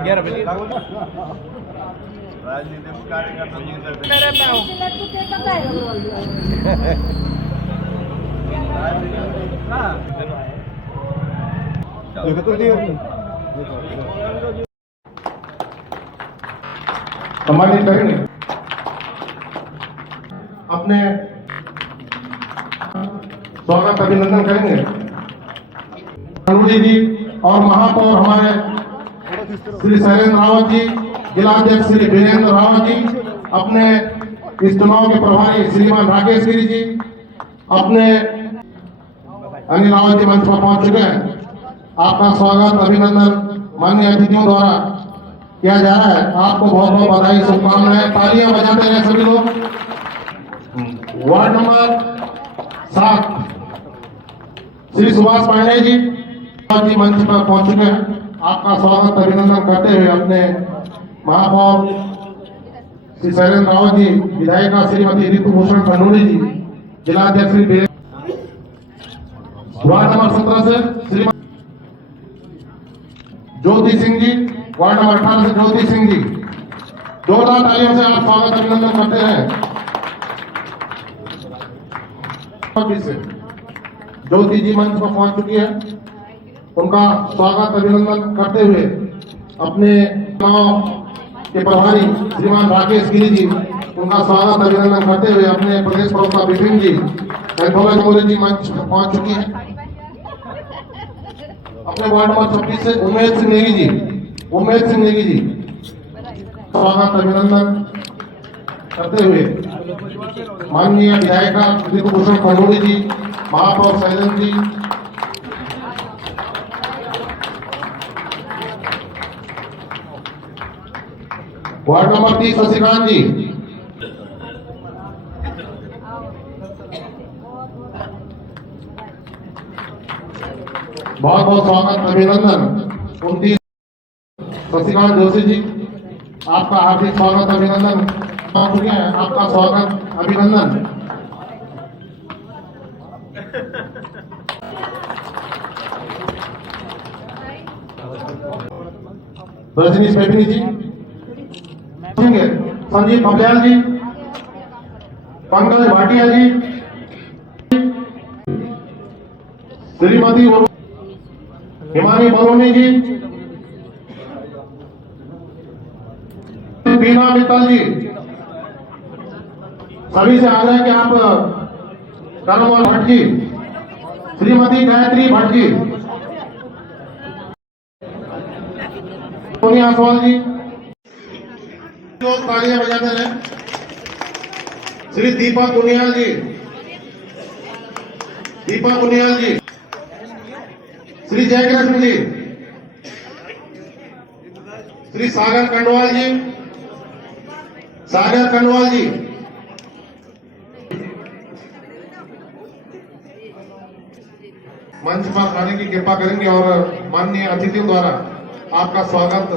11 बजे राजनीतिक कार्यकर्ता सम्मानित करेंगे अपने स्वागत अभिनंदन करेंगे जी और महापौर हमारे श्री शैलेंद्र रावत जी, जिलाध्यक्ष श्री वीरेंद्र रावत जी, अपने इस चुनाव के प्रभारी श्रीमान राकेश गिरी जी, अपने अनिल रावत जी मंच पर पहुंच चुके हैं। आपका स्वागत अभिनंदन माननीय अतिथियों द्वारा किया जा रहा है। आपको बहुत बहुत बधाई, शुभकामनाएं। तालियां बजाते रहे सभी लोग। वार्ड नंबर 7 श्री सुभाष पांडे जी मंच पर पहुंच चुके हैं। आपका स्वागत अभिनंदन करते हुए अपने महापौर श्री शैलेंद्र रावत जी, विधायिका श्रीमती ऋतु भूषण खंडूड़ी जी, जिलाध्यक्ष श्री वार्ड नंबर 17 से श्रीमती ज्योति सिंह जी, वार्ड नंबर 18 से ज्योति सिंह जी, जोरदार तालियों से आप स्वागत अभिनंदन करते हैं। ज्योति जी मंच पर पहुंच चुकी है, उनका स्वागत अभिनंदन करते हुए अपने चुनाव के प्रभारी श्रीमान राकेश गिरी जी, उनका स्वागत अभिनंदन करते हुए अपने प्रदेश प्रवक्ता विपिन जी, एंथोलॉजी जी मंच पर पहुंच चुकी है। अपने वार्ड नंबर 26 से उमेश सिंह नेगी जी, स्वागत अभिनंदन करते हुए माननीय विधायिका ऋतु भूषण खंडूड़ी जी, महापौर शैलेंद्र जी, वार्ड नंबर 30 शशिकांत जी, बहुत बहुत स्वागत अभिनंदन। 29 शशिकांत जोशी जी, आपका हार्दिक स्वागत अभिनंदन पहुंच चुके हैं। आपका स्वागत अभिनंदन। रजनीश पैठनी जी, संजीव खबलियाल जी, पंकज भाटिया जी, श्रीमती हिमानी बरोनी जी, बीना मित्तल जी, सभी से आग्रह कि आप कनमोल भट्ट जी, श्रीमती गायत्री भट्ट जी, सोनिया सवाल जी, लोग तालियां बजाते रहे। श्री दीपक कुनियाल जी, श्री जयकृष्ण जी, श्री सागर कंडवाल जी, मंच पर आने की कृपा करेंगे और माननीय अतिथियों द्वारा आपका स्वागत।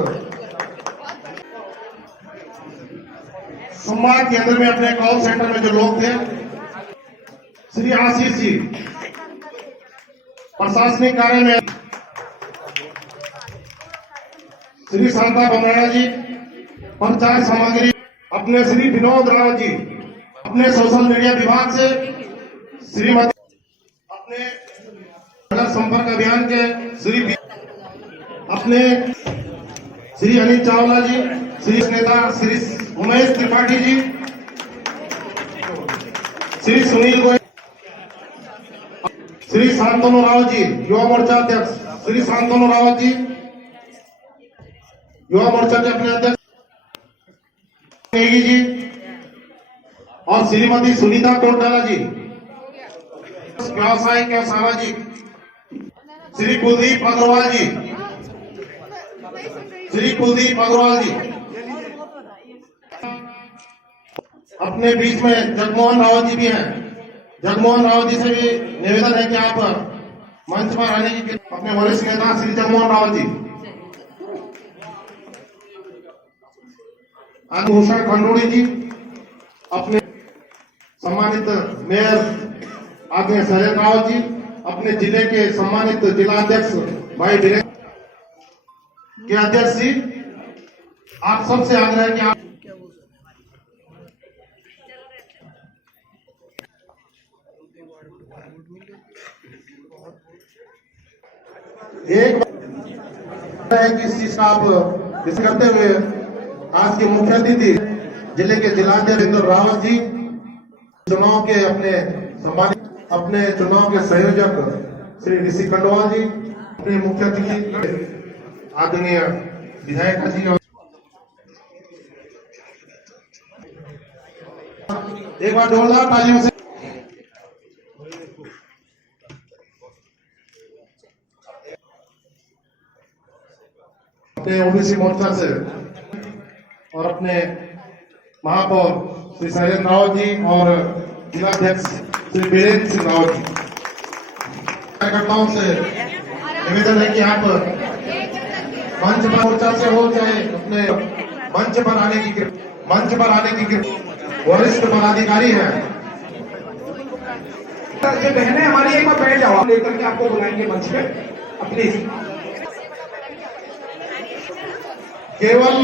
संवाद केंद्र में अपने कॉल सेंटर में जो लोग थे, श्री आशीष जी, प्रशासनिक कार्य में श्री शांता बमराणा जी, प्रचार सामग्री अपने श्री विनोद रावत जी, अपने सोशल मीडिया विभाग से श्रीमती, अपने संपर्क अभियान के अपने श्री अनिल चावला जी, श्री नेता श्री उमेश त्रिपाठी जी, श्री सुनील गोयल, श्री शांतनु रावत जी, युवा मोर्चा अध्यक्ष श्री शांतनु रावत जी, युवा मोर्चा के अपने अध्यक्ष नेगी जी, और श्रीमती सुनीता टोटाला जी, व्यवसाय के सारा जी, श्री कुलदीप अग्रवाल जी, अपने बीच में जगमोहन रावत जी भी हैं। जगमोहन रावत जी से भी निवेदन है कि आप मंच पर आने की, अपने वरिष्ठ नेता श्री जगमोहन रावत जी, भूषण खंडूड़ी जी, अपने सम्मानित मेयर आदरणीय शैलेंद्र रावत जी, अपने जिले के सम्मानित जिला अध्यक्ष भाई वीरेंद्र के अध्यक्ष जी, आप सबसे आग्रह है कि आप एक है कि इस चीज का आप इस करते हुए आज के मुख्य अतिथि जिले के जिलाध्यक्ष वीरेंद्र रावत जी, चुनाव के अपने सम्मानित अपने चुनाव के संयोजक श्री ऋषि खंडवाल जी, अपने मुख्य अतिथि आदरणीय विधायक जी, और एक बार जोरदार तालियों से अपने ओबीसी मोर्चा से और अपने महापौर श्री शैलेंद्र रावत जी और जिलाध्यक्ष श्री वीरेंद्र सिंह रावत जी, कार्यकर्ताओं से निवेदन है कि आप मंच पर मोर्चा से हो चाहे अपने मंच पर आने की वरिष्ठ पदाधिकारी हैं। ये बहनें हमारी एक बार बैठ जाओ, आप लेकर के आपको बुलाएंगे मंच पे प्लीज। केवल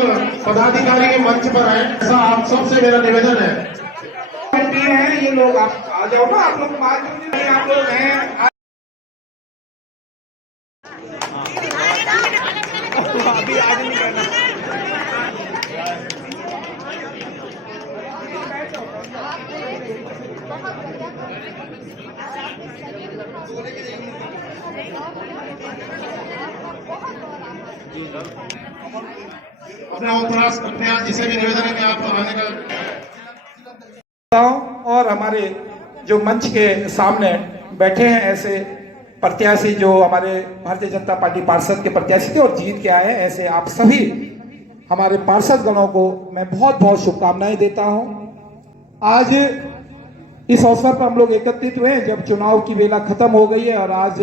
पदाधिकारी मंच पर है, ऐसा आप सबसे मेरा निवेदन है। ये लोग आप आ जाओ ना, आप लोग आप लोग हैं अभी आज नहीं करना। अपने जिसे भी निवेदन है कि आप आने का और हमारे जो मंच के सामने बैठे हैं ऐसे प्रत्याशी जो हमारे भारतीय जनता पार्टी पार्षद के प्रत्याशी थे और जीत के आए हैं, ऐसे आप सभी हमारे पार्षद गणों को मैं बहुत बहुत शुभकामनाएं देता हूं। आज इस अवसर पर हम लोग एकत्रित हुए हैं जब चुनाव की बेला खत्म हो गई है और आज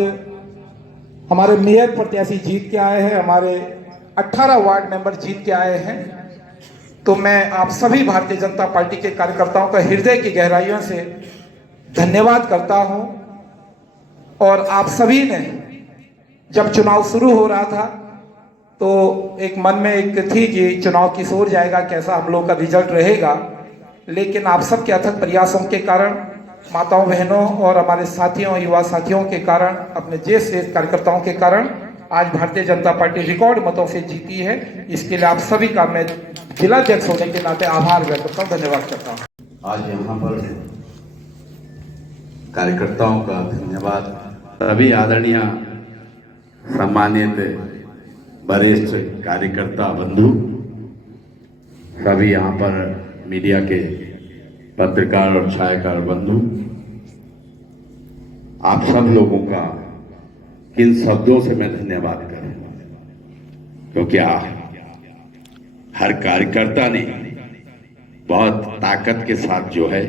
हमारे मेयर प्रत्याशी जीत के आए हैं, हमारे 18 वार्ड मेंबर जीत के आए हैं। तो मैं आप सभी भारतीय जनता पार्टी के कार्यकर्ताओं का हृदय की गहराइयों से धन्यवाद करता हूं। और आप सभी ने जब चुनाव शुरू हो रहा था तो एक मन में एक थी कि चुनाव किस ओर जाएगा, कैसा हम लोग का रिजल्ट रहेगा, लेकिन आप सबके अथक प्रयासों के कारण, माताओं बहनों और हमारे साथियों युवा साथियों के कारण, अपने ज्येष्ठ कार्यकर्ताओं के कारण आज भारतीय जनता पार्टी रिकॉर्ड मतों से जीती है। इसके लिए आप सभी का मैं जिलाध्यक्ष होने के नाते आभार व्यक्त करता हूँ, धन्यवाद करता हूँ। आज यहाँ पर कार्यकर्ताओं का धन्यवाद, सभी आदरणीय सम्मानित वरिष्ठ कार्यकर्ता बंधु, सभी यहाँ पर मीडिया के पत्रकार और छायाकार बंधु, आप सब लोगों का किन शब्दों से मैं धन्यवाद करूं, क्योंकि हर कार्यकर्ता ने बहुत ताकत के साथ जो है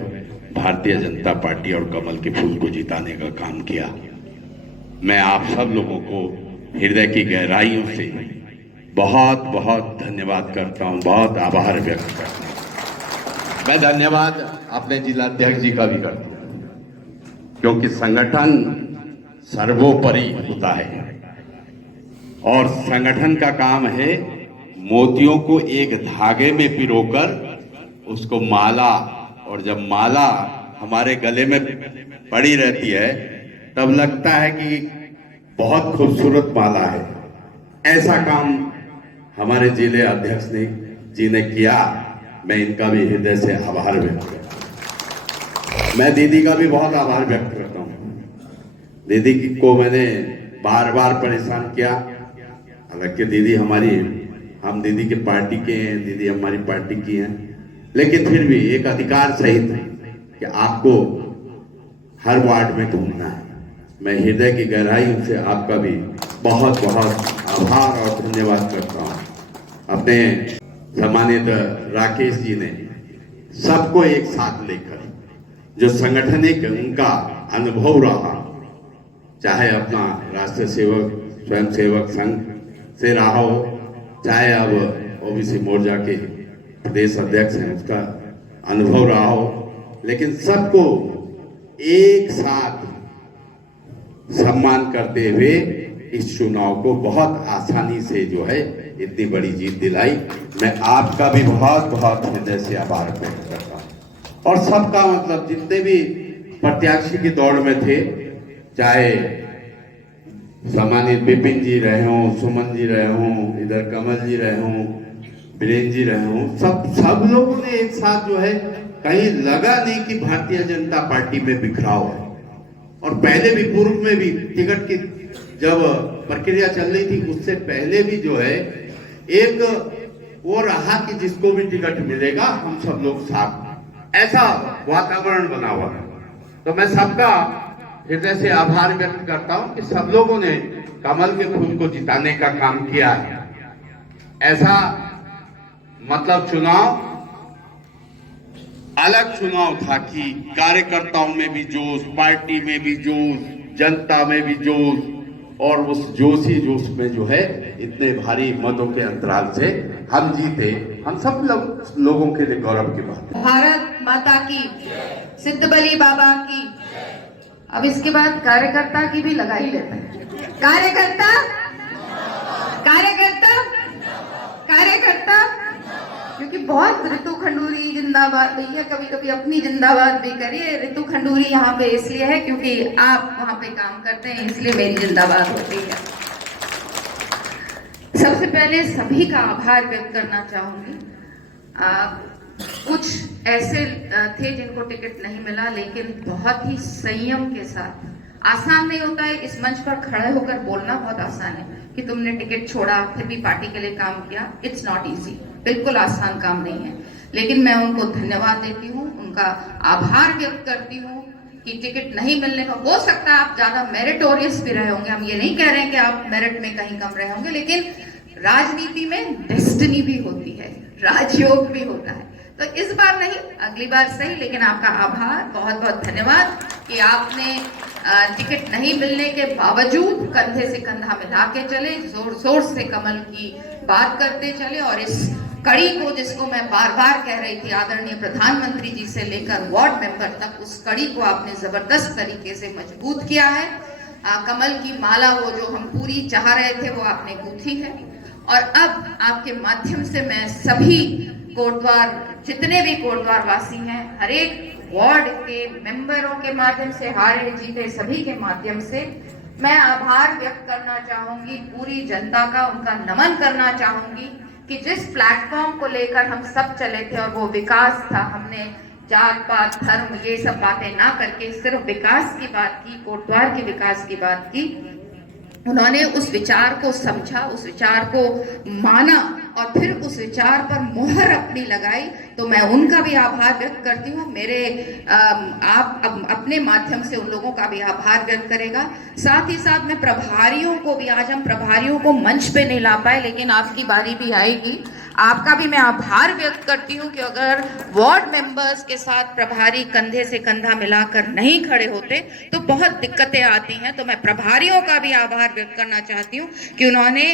भारतीय जनता पार्टी और कमल के फूल को जिताने का काम किया। मैं आप सब लोगों को हृदय की गहराइयों से बहुत बहुत धन्यवाद करता हूं, बहुत आभार व्यक्त करता हूं। मैं धन्यवाद अपने जिलाध्यक्ष जी का भी करता हूं, क्योंकि संगठन सर्वोपरि होता है और संगठन का काम है मोतियों को एक धागे में पिरोकर उसको माला, और जब माला हमारे गले में पड़ी रहती है तब लगता है कि बहुत खूबसूरत माला है। ऐसा काम हमारे जिले अध्यक्ष जी ने किया। मैं इनका भी हृदय से आभार व्यक्त करता हूं। मैं दीदी का भी बहुत आभार व्यक्त करता हूं। दीदी को मैंने बार बार परेशान किया, हालांकि दीदी हम दीदी के पार्टी के हैं, दीदी हमारी पार्टी की हैं, लेकिन फिर भी एक अधिकार सहित है कि आपको हर वार्ड में घूमना है। मैं हृदय की गहराइयों से आपका भी बहुत बहुत आभार और धन्यवाद करता हूं। अपने सम्मानित राकेश जी ने सबको एक साथ लेकर जो संगठनिक उनका अनुभव रहा, चाहे अपना राष्ट्रीय सेवक स्वयं सेवक संघ से रहा हो, चाहे अब ओबीसी मोर्चा के प्रदेश अध्यक्ष हैं उसका अनुभव रहा हो, लेकिन सबको एक साथ सम्मान करते हुए इस चुनाव को बहुत आसानी से जो है इतनी बड़ी जीत दिलाई। मैं आपका भी बहुत बहुत हृदय से आभार व्यक्त करता हूं और सबका, मतलब जितने भी प्रत्याशी की दौड़ में थे, चाहे सम्मानित विपिन जी रहे हों, सुमन जी रहे हों, इधर कमल जी रहे हों, बीरेंद्र जी रहे हों, सब लोगों ने एक साथ जो है, कहीं लगा नहीं कि भारतीय जनता पार्टी में बिखराव है। और पहले भी, पूर्व में भी टिकट की जब प्रक्रिया चल रही थी, उससे पहले भी जो है एक वो रहा कि जिसको भी टिकट मिलेगा हम सब लोग साथ, ऐसा वातावरण बना हुआ है। तो मैं सबका हृदय से आभार व्यक्त करता हूं कि सब लोगों ने कमल के फूल को जिताने का काम किया है। ऐसा मतलब चुनाव अलग चुनाव था कि कार्यकर्ताओं में भी जोश, पार्टी में भी जोश, जनता में भी जोश, और उस जोश ही जोश में जो है इतने भारी मतों के अंतराल से हम जीते। हम सब लोगों के लिए गौरव की बात है। भारत माता की, सिद्धबली बाबा की। अब इसके बाद कार्यकर्ता की भी लगा ही लेते हैं। कार्यकर्ता, कार्यकर्ता, कार्यकर्ता, क्योंकि बहुत ऋतु खंडूरी जिंदाबाद भैया, कभी कभी अपनी जिंदाबाद भी करिए। ऋतु खंडूरी यहाँ पे इसलिए है क्योंकि आप वहाँ पे काम करते हैं, इसलिए मेरी जिंदाबाद होती है। सबसे पहले सभी का आभार व्यक्त करना चाहूंगी। कुछ ऐसे थे जिनको टिकट नहीं मिला, लेकिन बहुत ही संयम के साथ। आसान नहीं होता है इस मंच पर खड़े होकर बोलना, बहुत आसान है कि तुमने टिकट छोड़ा फिर भी पार्टी के लिए काम किया। इट्स नॉट इजी, बिल्कुल आसान काम नहीं है। लेकिन मैं उनको धन्यवाद देती हूँ, उनका आभार व्यक्त करती हूँ कि टिकट नहीं मिलने का, हो सकता है आप ज्यादा मेरिटोरियस भी रहे होंगे, हम ये नहीं कह रहे हैं कि आप मेरिट में कहीं कम रहे होंगे, लेकिन राजनीति में डेस्टिनी भी होती है, राजयोग भी होता है। तो इस बार नहीं, अगली बार सही, लेकिन आपका आभार, बहुत बहुत धन्यवाद कि आपने टिकट नहीं मिलने के बावजूद कंधे से कंधा मिला के चले, जोर जोर से कमल की बात करते चले, और इस कड़ी को, जिसको मैं बार बार कह रही थी, आदरणीय प्रधानमंत्री जी से लेकर वार्ड मेंबर तक, उस कड़ी को आपने जबरदस्त तरीके से मजबूत किया है। कमल की माला वो जो हम पूरी चाह रहे थे वो आपने गूंथी है। और अब आपके माध्यम से मैं सभी कोटद्वार, जितने भी कोटद्वार वासी हैं, हर एक वार्ड के मेंबरों के माध्यम से, हारे जीते सभी के माध्यम से मैं आभार व्यक्त करना चाहूंगी पूरी जनता का, उनका नमन करना चाहूंगी कि जिस प्लेटफॉर्म को लेकर हम सब चले थे, और वो विकास था, हमने जात पात धर्म ये सब बातें ना करके सिर्फ विकास की बात की, कोटद्वार के विकास की बात की। उन्होंने उस विचार को समझा, उस विचार को माना, और फिर उस विचार पर मोहर अपनी लगाई। तो मैं उनका भी आभार व्यक्त करती हूँ। मेरे आप अपने माध्यम से उन लोगों का भी आभार व्यक्त करेगा। साथ ही साथ मैं प्रभारियों को भी, आज हम प्रभारियों को मंच पे नहीं ला पाए, लेकिन आपकी बारी भी आएगी, आपका भी मैं आभार व्यक्त करती हूँ कि अगर वार्ड मेंबर्स के साथ प्रभारी कंधे से कंधा मिलाकर नहीं खड़े होते तो बहुत दिक्कतें आती हैं। तो मैं प्रभारियों का भी आभार व्यक्त करना चाहती हूँ कि उन्होंने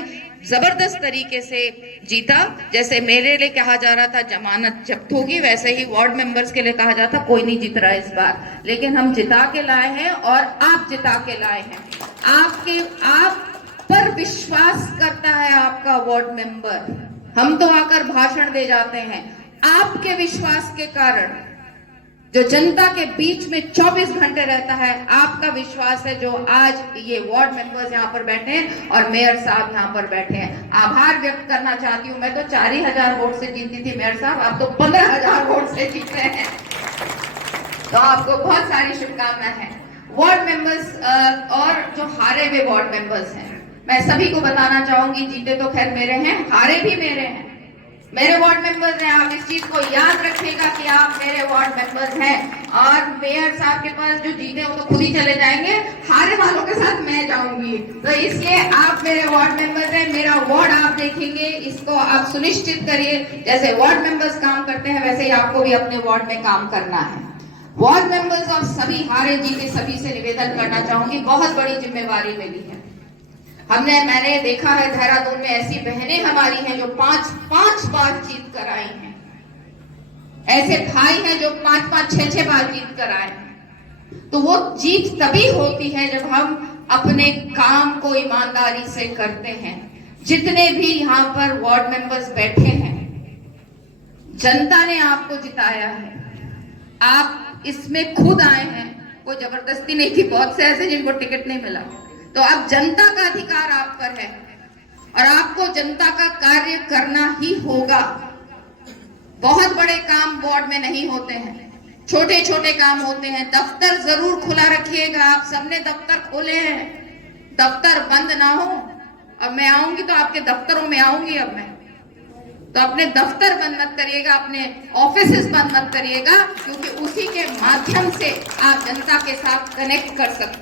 जबरदस्त तरीके से जीता। जैसे मेरे लिए कहा जा रहा था जमानत जब्त होगी, वैसे ही वार्ड मेंबर्स के लिए कहा जाता कोई नहीं जीत रहा इस बार, लेकिन हम जिता के लाए हैं और आप जिता के लाए हैं। आप पर विश्वास करता है आपका वार्ड मेंबर। हम तो आकर भाषण दे जाते हैं, आपके विश्वास के कारण जो जनता के बीच में 24 घंटे रहता है, आपका विश्वास है, जो आज ये वार्ड मेंबर्स यहाँ पर बैठे हैं और मेयर साहब यहाँ पर बैठे हैं। आभार व्यक्त करना चाहती हूँ। मैं तो 4,000 वोट से जीती थी मेयर साहब, आप तो 15,000 वोट से जीत रहे हैं, तो आपको बहुत सारी शुभकामनाएं हैं। वार्ड मेंबर्स और जो हारे हुए वार्ड मेंबर्स हैं, मैं सभी को बताना चाहूंगी, जीते तो खैर मेरे हैं, हारे भी मेरे हैं, मेरे वार्ड मेंबर्स हैं। आप इस चीज को याद रखिएगा कि आप मेरे वार्ड मेंबर्स हैं, और मेयर साहब के पास जो जीते वो तो खुद ही चले जाएंगे, हारे वालों के साथ मैं जाऊंगी। तो इसलिए आप मेरे वार्ड मेंबर्स हैं, मेरा वार्ड आप देखेंगे, इसको आप सुनिश्चित करिए। जैसे वार्ड मेंबर्स काम करते हैं वैसे ही आपको भी अपने वार्ड में काम करना है। वार्ड मेंबर्स और सभी हारे जीते सभी से निवेदन करना चाहूंगी, बहुत बड़ी जिम्मेवारी मिली है। मैंने देखा है देहरादून में ऐसी बहनें हमारी हैं जो 5 बार जीत कर आई हैं, ऐसे भाई हैं जो 5 6 बार जीत कर आए हैं। तो वो जीत तभी होती है जब हम अपने काम को ईमानदारी से करते हैं। जितने भी यहाँ पर वार्ड मेंबर्स बैठे हैं, जनता ने आपको जिताया है, आप इसमें खुद आए हैं, कोई जबरदस्ती नहीं थी। बहुत से ऐसे जिनको टिकट नहीं मिला, तो अब जनता का अधिकार आप पर है और आपको जनता का कार्य करना ही होगा। बहुत बड़े काम वार्ड में नहीं होते हैं, छोटे छोटे काम होते हैं। दफ्तर जरूर खुला रखिएगा, आप सबने दफ्तर खोले हैं, दफ्तर बंद ना हो। अब मैं आऊंगी तो आपके दफ्तरों में आऊंगी, अब मैं तो अपने दफ्तर बंद मत करिएगा, अपने ऑफिसेस बंद मत करिएगा, क्योंकि उसी के माध्यम से आप जनता के साथ कनेक्ट कर सकते हैं।